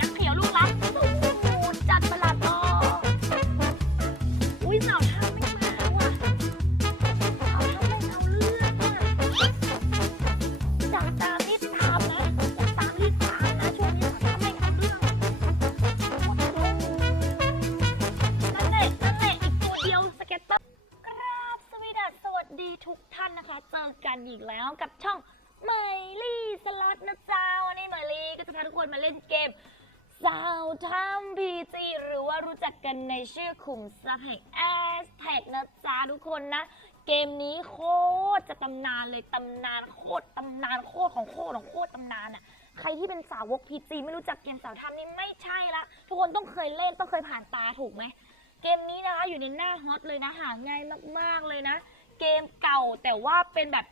ยักษ์เขียวลูกรักโอ้โหจัดประหลาดดอกอุ้ยสาวท่าไม่มาว่ะสาวท่าไม่เอาเรื่องอะจับตามรีบตามนะจับตามรีบตามนะช่วงนี้สาวท่าไม่เอาเรื่องนั่นแหละนั่นแหละอีกตัวเดียวสเก็ตเตอร์กราบสวีดัสสวัสดีทุกท่านนะคะ เจอกันอีกแล้วกับช่อง ไมลี่สล็อตนะจ๊ะวันนี้ไมลี่ก็จะพาทุกคนมาเล่นเกมสาวทำพีจีหรือว่ารู้จักกันในชื่อขุมทรัพย์แห่งแอสแท็กนะจ๊ะทุกคนนะ เกมนี้โคตรจะตำนานเลยตำนานโคตรตำนานโคตรของโคตรของโคตรตำนานอะใครที่เป็นสาวกพีจีไม่รู้จักเกมสาวทำนี่ไม่ใช่ละทุกคนต้องเคยเล่นต้องเคยผ่านตาถูกไหมเกมนี้นะคะอยู่ในหน้าฮอตเลยนะหาง่ายมากๆเลยนะ เกมเก่าแต่ว่าเป็นแบบ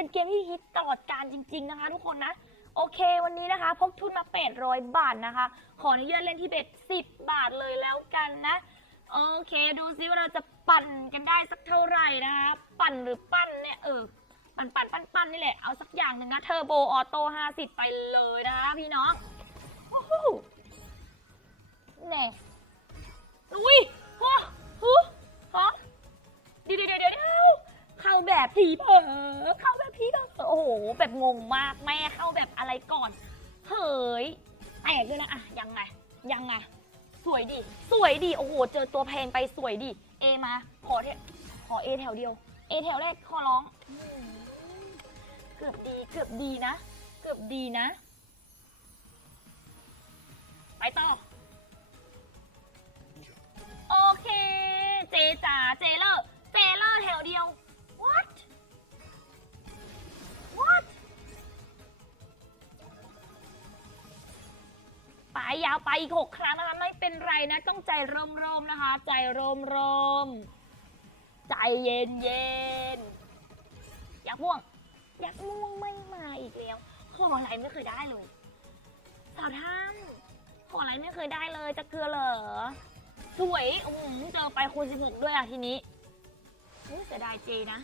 เป็นเกมที่ฮิตตลอดการจริง ๆนะคะ ทุกคนนะ โอเควันนี้นะคะ พกทุนมา800 บาทนะคะ ขออนุญาตเล่นที่เบ็ด10 บาทเลยแล้วกันนะ โอเคดูซิว่าเราจะปั่นกันได้สักเท่าไหร่นะคะปั่นหรือปั้นเนี่ยเออปั่นปั่นปั้นปั้นนี่แหละเอาสักอย่างหนึ่งนะเทอร์โบออโต้50 ไปเลยนะคะพี่น้องวู้ฮู้แน่ย ผีเผลอเข้าแบบผีเผลอโอ้โห แบบงงมากแม่เข้าแบบอะไรก่อนเฮ้ยแตกด้วยนะอะยังไงยังไงสวยดิสวยดิโอ้โหเจอตัวแพงไปสวยดิเอมาขอเทขอเอแถวเดียวเอแถวแรกขอร้องเกือบดีเกือบดีนะ เกือบดีนะ ไปต่อ ไปยาวไปอีกหกครั้งนะคะ ไม่เป็นไรนะ ต้องใจร่มๆนะคะ ใจร่มๆใจเย็นเย็นๆอยากม่วง อยากม่วงไม่มาอีกแล้วขออะไรไม่เคยได้เลยสาวท่านขออะไรไม่เคยได้เลยจะเกลือเหรอสวยอืมเจอไปคูณสิบหกด้วยอะทีนี้เสียดายเจนะ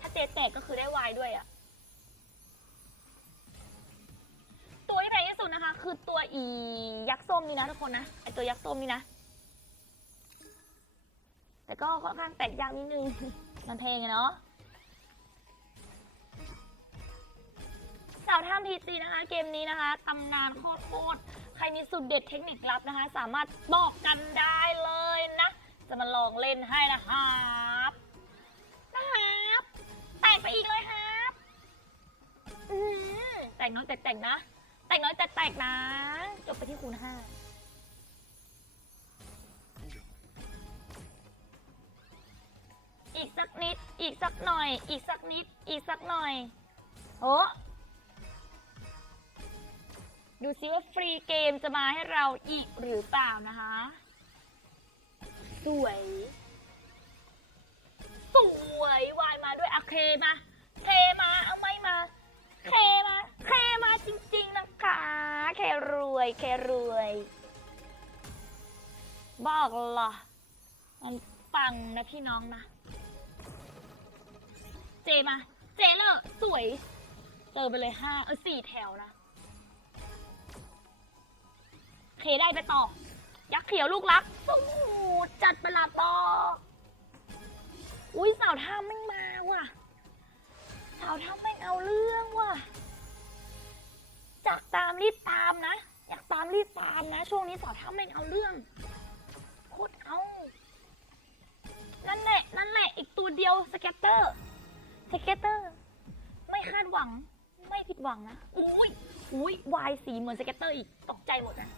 ถ้าเจแตกก็คือได้วายด้วยอะ สุดนะคะ คือตัวอียักษ์ส้มนี่นะทุกคนนะไอตัวยักษ์ส้มนี่นะ แต่ก็ค่อนข้างแตกยากนิดนึง มันแพงอะเนาะสาวท่ามพีซีนะคะ เกมนี้นะคะตำนานโคตรโคตรใครมีสูตรเด็ดเทคนิคลับนะคะ สามารถบอกกันได้เลยนะ จะมาลองเล่นให้นะครับนะครับแต่งไปอีกเลยครับ อืมแต่งน้อยแต่แต่งนะ แต่งน้อยแต่แต่งนะ จบไปที่คูณห้าอีกสักนิด อีกสักหน่อย อีกสักนิด อีกสักหน่อยโอ้ดูซิว่าฟรีเกมจะมาให้เราอีกหรือเปล่านะคะ สวย สวยวายมาด้วยอะเคมา เคมา เอาไม่มา เคมา เคมาจริง คะเครวยเครวย บอกเหรอมันปังนะพี่น้องนะ เจมา เจเลอร์สวยเจอไปเลยห้าเออสี่แถวนะเคได้ไปต่อ ยักษ์เขียวลูกรักสูดจัดประหลาต่ออุ้ยสาวท่าไม่มาว่ะ สาวท่าไม่เอาเรื่องว่ะ รีบตามนะ อยากตามรีบตามนะ ช่วงนี้สาวท่าไม่เอาเรื่องโคตรเอานั่นแหละนั่นแหละอีกตัวเดียวสเก็ตเตอร์สเก็ตเตอร์ ไม่คาดหวัง ไม่ผิดหวังนะอุ้ยอุ้ยวายสีเหมือนสเก็ตเตอร์อีกตกใจหมดนะ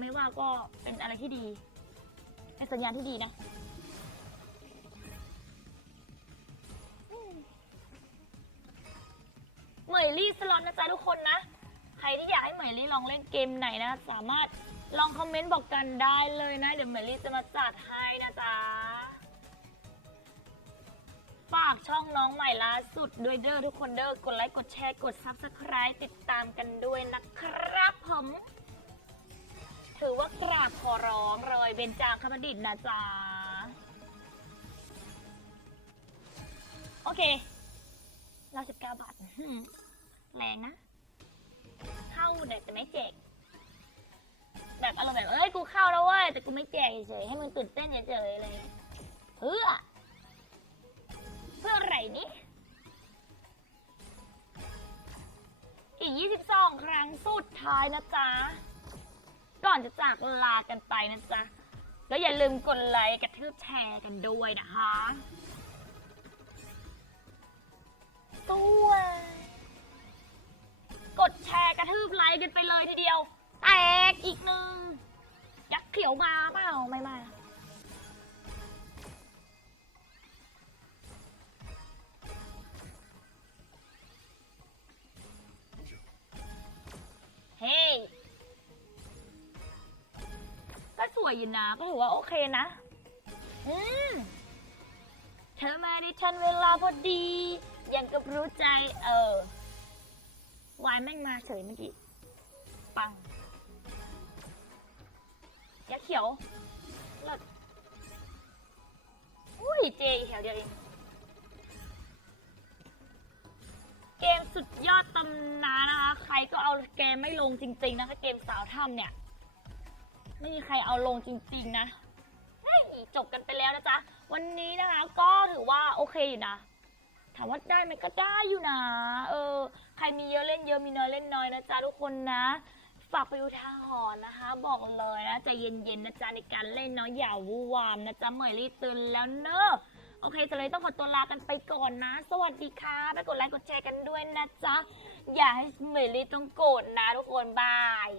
ไม่ว่าก็เป็นอะไรที่ดี เป็นสัญญาณที่ดีนะเหมยลี่สล็อตนะจ๊ะทุกคนนะ ใครที่อยากให้เหมยลี่ลองเล่นเกมไหนนะ สามารถลองคอมเมนต์บอกกันได้เลยนะ เดี๋ยวเหมยลี่จะมาจัดให้นะจ๊ะฝากช่องน้องใหม่ล่าสุดด้วยเด้อทุกคนเด้อกดไลค์กดแชร์กด Subscribe ติดตามกันด้วยนะครับผม ถือว่ากราบขอร้องเลยเบนจางคบัณฑิตนะจ๊ะ โอเคเราสิบเก้าบาทแรงนะ เข้าแต่แต่ไม่แจก แบบอารมณ์แบบ เอ้ย กูเข้าแล้วเว้ย แต่กูไม่แจกเฉยๆ ให้มึงตื่นเต้นเฉยๆเลย เพื่อ เพื่ออะไรนี่อีก 22 ครั้งสุดท้ายนะจ๊ะ ก่อนจะจากลากันไปนะจ๊ะแล้วอย่าลืมกดไลค์กระทืบแชร์กันด้วยนะคะตัวกดแชร์กระทืบไลค์กันไปเลยทีเดียว แตกอีกหนึ่งยักษ์เขียวมาเปล่าไม่มา ยนะ ก็ถือว่าโอเคนะ อืมเธอมาดิทันเวลาพอดี อยังกับรู้ใจ เออวายแม่งมาเฉยเมื่อกี้ ปังยักเขียวเลิศอุ้ยเจอีกแถวเดียวเอง เกมสุดยอดตำนานนะคะ ใครก็เอาเกมไม่ลงจริง ๆ นะคะ เกมสาวถ้ำเนี่ย ไม่มีใครเอาลงจริงๆนะจบกันไปแล้วนะจ๊ะ วันนี้นะคะก็ถือว่าโอเคอยู่นะ ถามว่าได้ไหมก็ได้อยู่นะ เออ ใครมีเยอะเล่นเยอะมีน้อยเล่นน้อยนะจ๊ะทุกคนนะ ฝากไปดูทางหรณ์นะคะ บอกเลยนะใจเย็นๆนะจ๊ะในการเล่นเนาะอย่าวู่วามนะจ๊ะเหมยรีบตื่นแล้วเนอะโอเคจะเลยต้องขอตัวลากันไปก่อนนะ สวัสดีค่ะไปกดไลค์กดแชร์กันด้วยนะจ๊ะ อย่าให้เหมยรีต้องโกรธนะทุกคนบาย